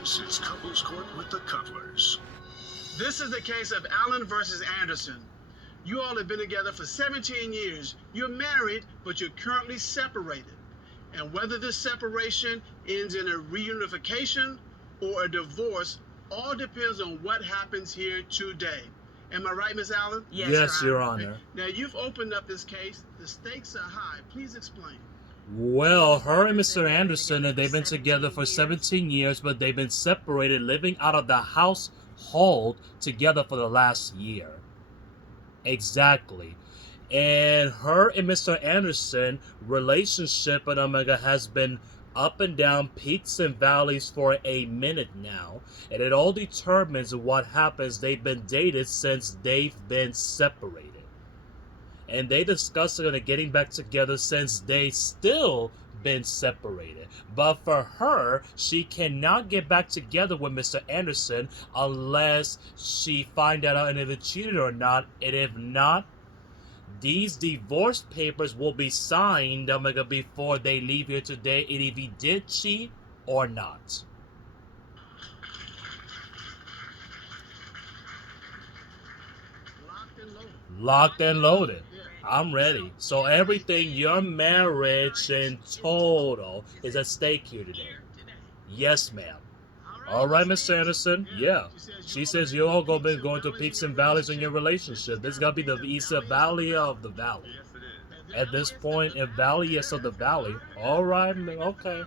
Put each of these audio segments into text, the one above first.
This is Couples Court with the Couplers. This is the case of Allen versus Anderson. You all have been together for 17 years. You're married, but you're currently separated. And whether this separation ends in a reunification or a divorce all depends on what happens here today. Am I right, Miss Allen? Yes, Your Honor. Now, you've opened up this case. The stakes are high. Please explain. Well, her and Mr. Anderson, they've been together for 17 years, but they've been separated, living out of the household together for the last year. Exactly. And her and Mr. Anderson relationship and Omega has been up and down, peaks and valleys for a minute now. And it all determines what happens. They've been dated since they've been separated. And they discussed getting back together since they still been separated. But for her, she cannot get back together with Mr. Anderson unless she find out if it cheated or not. And if not, these divorce papers will be signed before they leave here today, and if he did cheat or not. Locked and loaded. Locked and loaded. I'm ready. So everything, your marriage in total, is at stake here today. Yes, ma'am. All right, Mr. Anderson. Yeah. She says you're all been going through peaks and valleys in your relationship. This got to be the East Valley of the Valley. At this point, in Valley East of the Valley. All right, okay.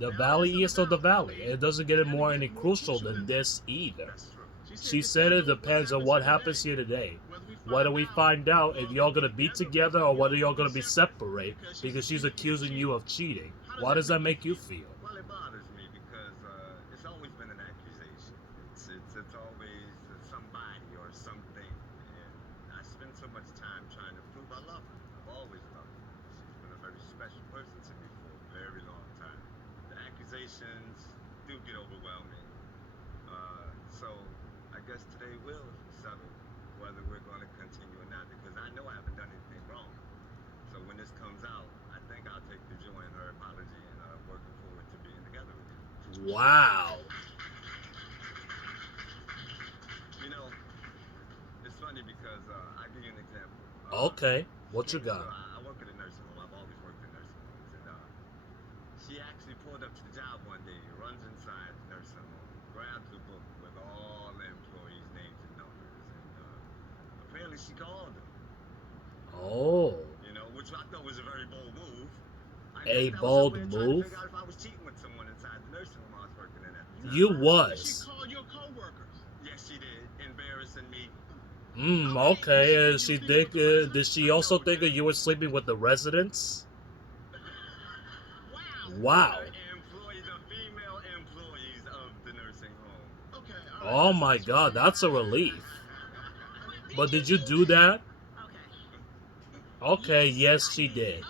The Valley East of the Valley. It doesn't get more any crucial than this either. She said it depends on what happens here today. Whether we find out if y'all gonna be together or whether y'all gonna be separate, because she's accusing you of cheating. Why does that make you feel? Well, it bothers me because it's always been an accusation. It's always somebody or something, and I spend so much time trying to prove I love her. I've always loved her. She's been a very special person to me for a very long time. The accusations do get overwhelming, so I guess today will settle whether we're going to continue or not, because I know I haven't done anything wrong. So when this comes out, I think I'll take the joy in her apology and working forward to being together again. Wow. You know, it's funny because I'll give you an example. Okay, what you got? I work at a nursing home. I've always worked in nursing homes. And she actually pulled up to the job one day, runs inside the nursing home, grabs a book with all the employees' names and numbers, and apparently she called them. Oh. You know, which I thought was a very bold move. A bold move? I figure out if I was cheating with someone inside the nursing home I was working in at the time. You She was. called your co-workers. Yes, she did, embarrassing me. Okay. She think, did she also think that you were sleeping with the residents? Wow. The female employees of the nursing home. Okay. Oh my God, that's a relief. But did you do that? Okay, yes, she did.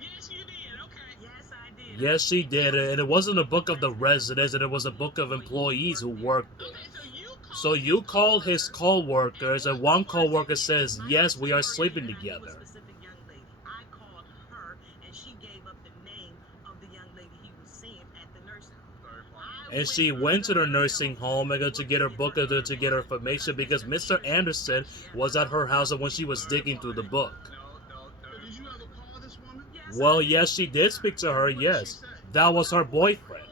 Yes, you did. Okay. Yes, I did. Yes, she did. And it wasn't a book of the residents, and it was a book of employees who worked there. So you called his co-workers, and one co-worker says, yes, we are sleeping together. Specific young lady. I called her, and she gave up the name of the young lady he was seeing at the nursing home. And she went to the nursing home to get her book, to get her information, because Mr. Anderson was at her house when she was digging through the book. Did you ever call this woman? Well, yes, she did speak to her, yes. That was her boyfriend.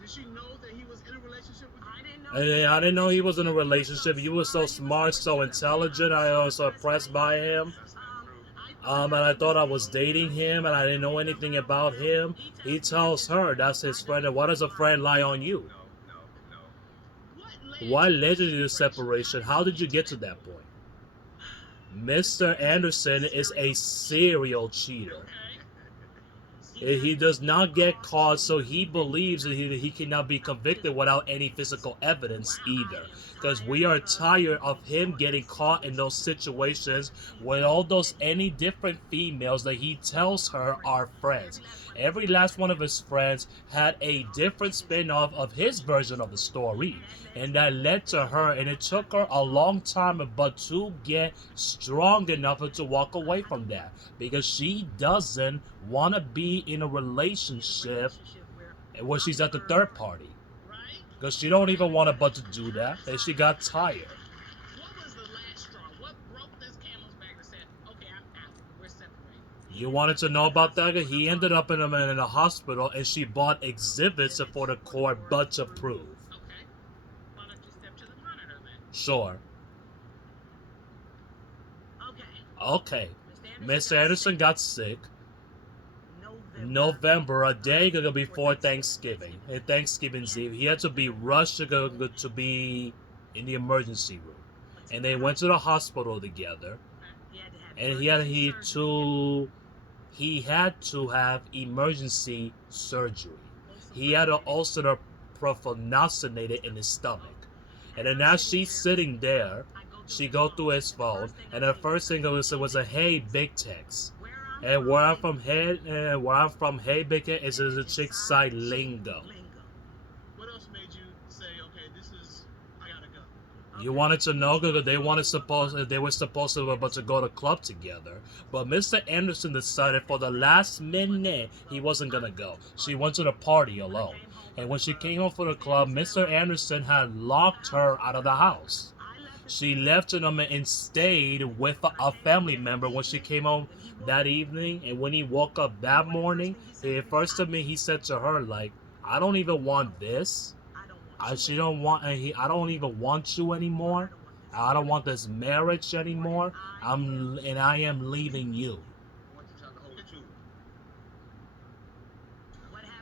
Did she know that he was in a relationship with you? I didn't know. And I didn't know he was in a relationship. He was so smart, so intelligent. I was so impressed by him. And I thought I was dating him, and I didn't know anything about him. He tells her that's his friend. And why does a friend lie on you? What led you to separation? How did you get to that point? Mr. Anderson is a serial cheater. He does not get caught, so he believes that he cannot be convicted without any physical evidence either. Because we are tired of him getting caught in those situations with all those any different females that he tells her are friends. Every last one of his friends had a different spin-off of his version of the story. And that led to her, and it took her a long time but to get strong enough to walk away from that. Because she doesn't want to be in a relationship when she's at the third party. Right? Because she don't even want about to do that, and she got tired. What was the last straw? What broke this camel's back that said, okay, I'm out. We're separated? You wanted to know about that? He ended up in a hospital, and she bought exhibits for the court, but to prove. Okay. Why don't you step to the monitor then? Sure. Okay. Okay. Mr. Anderson got sick. November. November, a day before Thanksgiving. And Thanksgiving's Eve, he had to be rushed to be in the emergency room. And they went to the hospital together. And he had to have emergency surgery. He had an ulcer prophenocynated in his stomach. And then as she's sitting there, she go through his phone, and the first thing it was a "Hey, big text." And where I'm from, hey, big text is a chick side lingo. What else made you say, okay, I gotta go? You wanted to know because they were supposed to about to go to club together, but Mr. Anderson decided for the last minute he wasn't gonna go. She went to the party alone, and when she came home from the club, Mr. Anderson had locked her out of the house. She left him and stayed with a family member when she came home that evening. And when he woke up that morning, first to me he said to her like, "I don't even want this. I don't even want you anymore. I don't want this marriage anymore. I am leaving you." I want you to tell the whole truth.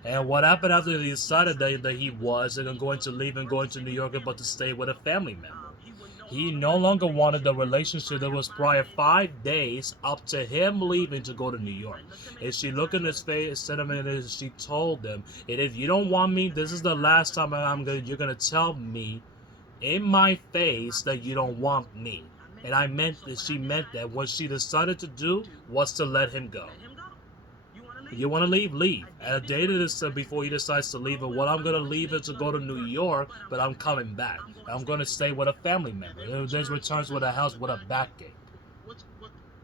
And what happened after he decided that he was going to leave and going to New York, but to stay with a family member? He no longer wanted the relationship that was prior 5 days up to him leaving to go to New York. And she looked in his face, said him, and she told him, "And if you don't want me, this is the last time you're gonna tell me in my face that you don't want me." And I meant that she meant that. What she decided to do was to let him go. You want to leave? Leave. And a day to this before he decides to leave, and what I'm going to leave is to go to New York, but I'm coming back. I'm going to stay with a family member. There's returns with a house with a backache. What's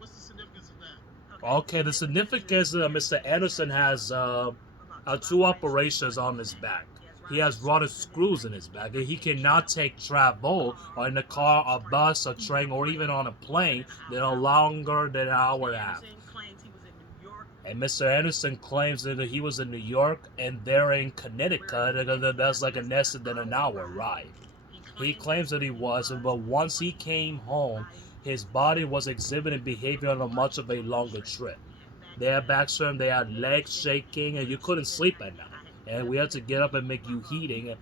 the significance of that? Okay, the significance of Mr. Anderson has 2 operations on his back. He has rotted screws in his back. He cannot take travel or in a car, a bus, a train, or even on a plane that are longer than an hour and a half. And Mr. Anderson claims that he was in New York and they're in Connecticut. That's like an less than an hour ride. He claims that he was, but once he came home, his body was exhibiting behavior on a much of a longer trip. They had back strain, they had legs shaking, and you couldn't sleep at night. And we had to get up and make you heating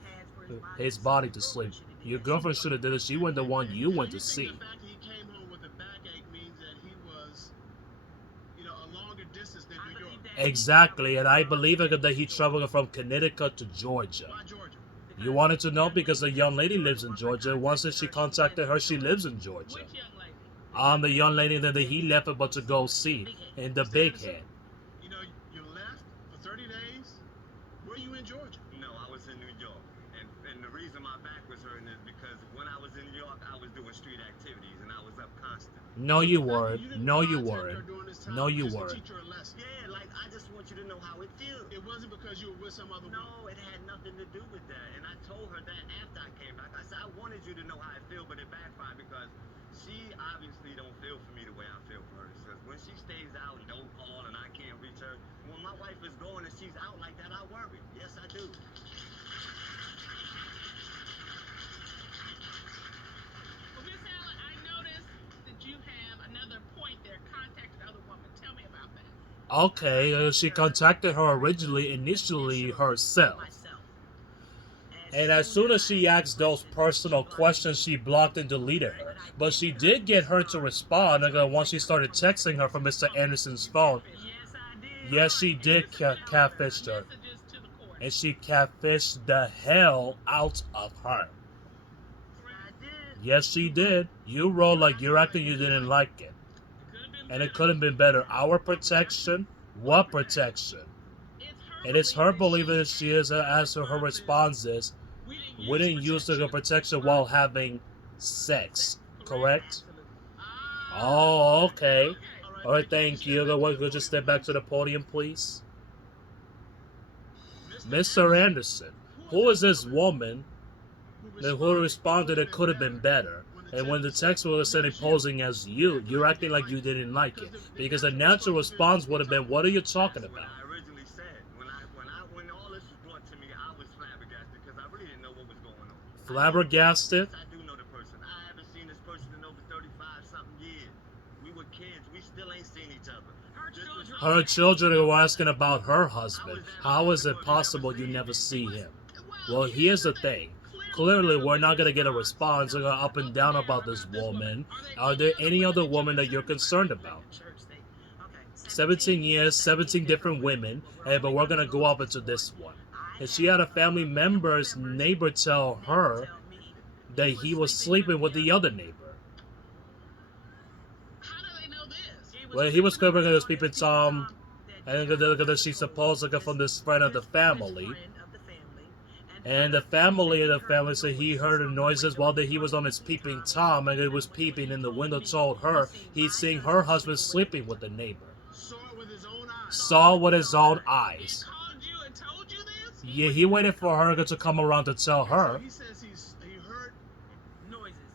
his body to sleep. Your girlfriend should have did it. She wasn't the one you went to see. The fact that he came home with a backache means that he was, a longer distance than New York. Exactly, and I believe that he traveled from Connecticut to Georgia. Why Georgia? You wanted to know because the young lady lives in Georgia. Once that she contacted her, she lives in Georgia. Which young lady? The young lady that he left about to go see in the Big Head. You left for 30 days. Were you in Georgia? No, I was in New York. And the reason my back was hurting is because when I was in New York, I was doing street activities and I was up constant. No, you weren't. didn't No, you contact her weren't. during this time No, you just to weren't. teach her a lesson. Yeah, like I just want you to know how it feels. It wasn't because you were with some other woman. No, it had nothing to do with that. And I told her that after I came back. I said, I wanted you to know how I feel, but it backfired because she obviously don't feel for me the way I feel for her. Because when she stays out and don't call and I can't reach her, when my wife is gone and she's out like that, I worry. Yes, I do. Well, Miss Allen, I noticed that you have another point there, contacted other woman. Tell me about that. Okay, she contacted her initially herself. And as soon as she asked those personal questions, she blocked and deleted her. But she did get her to respond once she started texting her from Mr. Anderson's phone. Yes, I did. Yes, she did catfish her. Messages to the court. And she catfished the hell out of her. I did. Yes, she did. You rolled like you're acting you didn't like it. And it could have been better. Our protection? What protection? And it's her believing that she is, as her response is, we didn't use the protection while having sex, correct? Oh, okay. All right, thank you. We'll just step back to the podium, please. Mr. Mr. Anderson, who is this woman who responded it could have been better? And when the text was sent posing as you, you're acting like you didn't like it. Because the natural response would have been, what are you talking That's what about? I originally said. When all this was brought to me, I was flabbergasted because I really didn't know what was going on. Flabbergasted? I do know the person. I haven't seen this person in over 35 something years. We were kids. We still ain't seen each other. Her children were asking about her husband. How is it possible you never see him? Well, here's the thing. Clearly, we're not going to get a response up and down about this woman. Are there any other woman that you're concerned about? 17 years, 17 different women, but we're going to go up into this one. And she had a family member's neighbor tell her that he was sleeping with the other neighbor. How do they know this? Well, he was covering his peeping Tom, and because she supposed from this friend of the family. And the family said he heard the noises while he was on his peeping Tom, and it was peeping in the window told her he'd seen her husband sleeping with the neighbor. Saw with his own eyes. Called you and told you this? Yeah, he waited for her to come around to tell her. He says he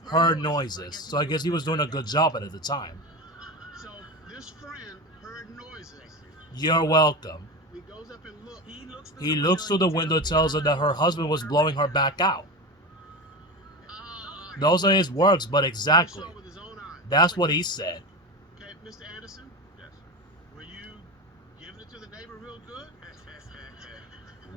Heard noises. So I guess he was doing a good job at it at the time. So this friend heard noises. You're welcome. He goes up and looks. He looks through the window, tells her that her husband was blowing her back out. Those are his words, but exactly. Saw with his own eyes. That's what he said. Okay, Mr. Anderson, Yes. were you giving it to the neighbor real good?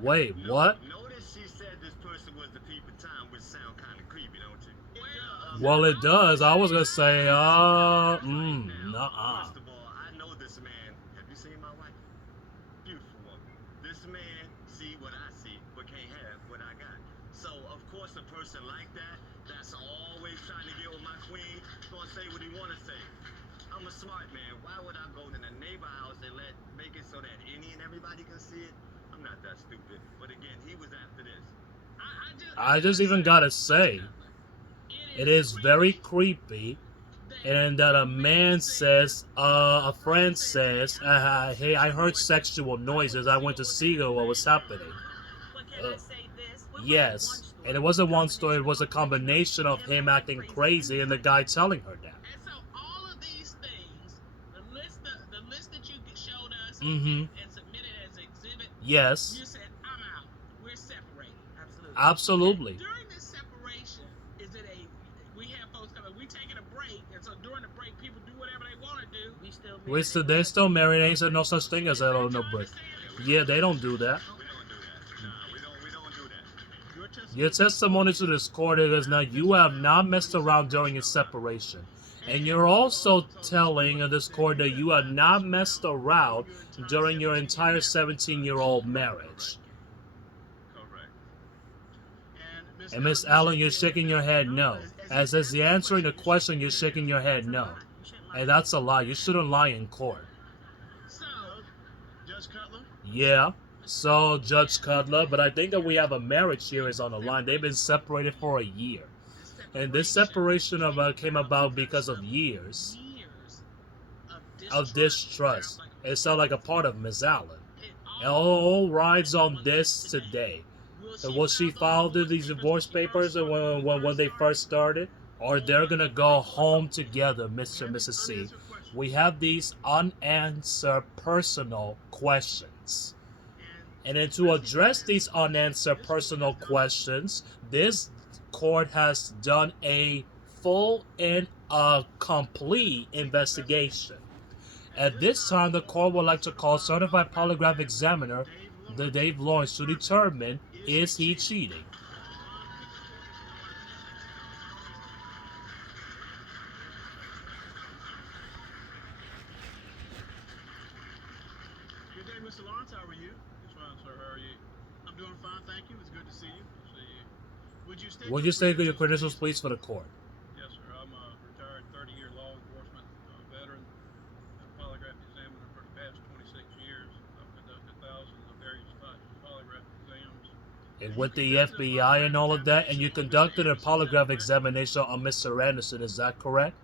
Wait, what? Notice she said this person was the peeping Tom, which sound kind of creepy, don't you? Well, it does. I was gonna say, nuh-uh. First of all, I know this man. Have you seen my wife? Beautiful woman. This man see what I see, but can't have what I got. So, of course, a person like that, that's always trying to get with my queen, gonna say what he wanna say. I'm a smart man. Why would I go to the neighbor house and make it so that any and everybody can see it? I'm not that stupid. But again, he was after this. I just even gotta say, it is very creepy, and that a man says, a friend says, hey, I heard sexual noises. I went to see what was happening. Yes, and it wasn't one story. It was a combination of him acting crazy and the guy telling her that. And so all of these things, the list that you showed us Mhm. and submitted as exhibit, Yes, you said, I'm out. We're separated. absolutely. During this separation, is it we have folks coming, we taking a break, and so during the break, people do whatever they want to do. They're still married. Ain't said no such thing as that on no break. Yeah, they don't do that. We don't do that. Nah, we don't do that. Your testimony. Your testimony to this court is now you have not messed around during your separation. And you're also telling this court that you have not messed around during your entire 17-year-old marriage. Correct. And Miss Allen, you're shaking your head no. As you're answering the question, you're shaking your head no. And that's a lie. You shouldn't lie in court. So, Judge Cutler, Yeah. So, Judge Cutler, but I think that we have a marriage here is on the line. They've been separated for a year. And this separation came about because of years of distrust. It sounds like a part of Miss Allen. It all rides on this today. And will she file these divorce papers when they first started? Or they're going to go home together, Mr. and Mrs. C. We have these unanswered personal questions. And then to address these unanswered personal questions, this court has done a full and complete investigation. At this time, the court would like to call certified polygraph examiner Dave Lawrence to determine is he cheating. good day, Mr. Lawrence. How are you? It's fine, sir. How are you? I'm doing fine, thank you. It's good to see you. See you. Would you state your credentials, please, for the court? Yes, sir. I'm a retired 30-year law enforcement veteran, a polygraph examiner for the past 26 years. I've conducted thousands of various types of polygraph exams. And with the FBI and all of that, and you conducted a polygraph examination on Mr. Anderson, is that correct?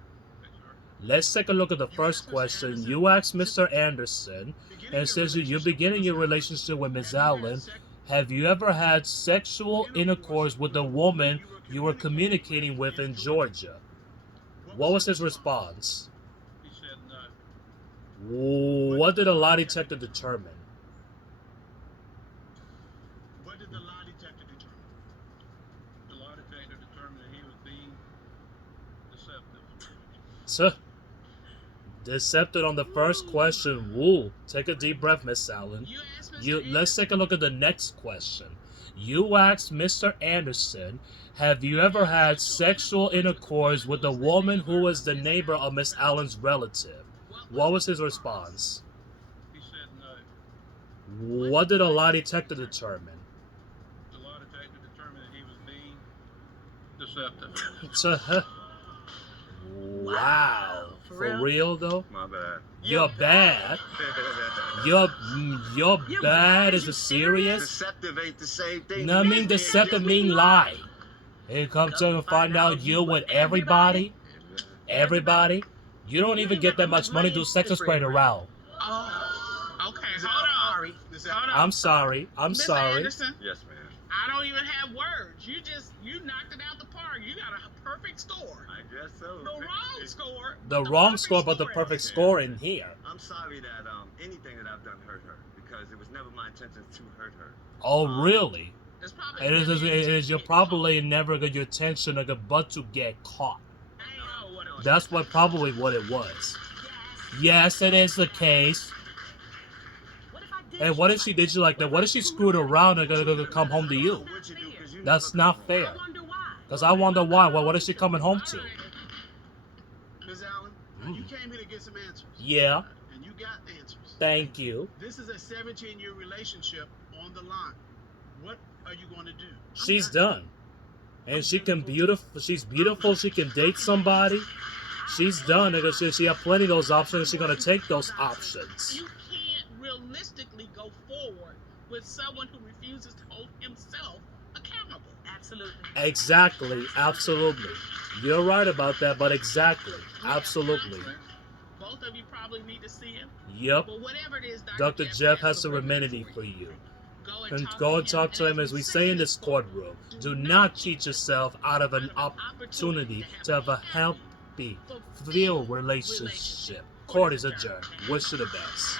Yes, sir. Let's take a look at the first question. You asked Mr. Anderson, and it says you're beginning your relationship with Ms. Allen. have you ever had sexual intercourse with the woman you were communicating with in Georgia? What was his response? He said no. What did a lie detector determine? What did the lie detector determine? The lie detector determined that he was being deceptive. So, deceptive on the first question. Woo. Take a deep breath, Miss Allen. You asked Mr. Let's take a look at the next question. You asked Mr. Anderson, have you ever had sexual intercourse with a woman who was the neighbor of Miss Allen's relative? What was his response? He said no. What did a lie detector determine? The lie detector determined that he was being deceptive. Wow. For real though? My bad. You're bad. You're bad. Is it serious? Deceptive ain't the same thing. No, I mean deceptive mean lie. Here come to find out you with everybody. Everybody. You don't even get that much money to do sex spread around. Oh, okay. Is it- Hold on. Sorry. Is that- Hold on. I'm sorry. I'm Mr. sorry. Anderson, Yes, man. I don't even have words. You knocked it out the park. You got a perfect score. I guess so. The wrong score. The wrong perfect score, but the score. perfect score in here. I'm sorry that anything that I've done hurt her because it was never my intention to hurt her. Oh, really? It's probably It is. really It is. You're get probably never get your attention, like, but to get caught. caught. I know what it was. That's probably what it was. Yes, it is the case. What if I did And what if she did you like that? What if she screwed around and gonna come home to you? What you do, 'cause you That's never not come fair. I wonder why. Because I wonder why. Well, what is she coming home to? Ms. Allen, you came here to get some answers. Yeah. And you got answers. Thank you. This is a 17-year relationship on the line. What are you going to do? She's done. And she can beautiful. She's beautiful. She can date somebody. She's done because she has plenty of those options. She's gonna take those options. You can't realistically go forward with someone who refuses to hold himself accountable. Absolutely. Exactly. Absolutely. You're right about that. But exactly. Absolutely. Both of you probably need to see him. Yep. But whatever it is, Dr. Jeff has a remedy for you. And go and talk to him, as we say in this courtroom. Do not cheat yourself out of an opportunity to have a healthy, fulfilled relationship. Court is adjourned. Wish you the best.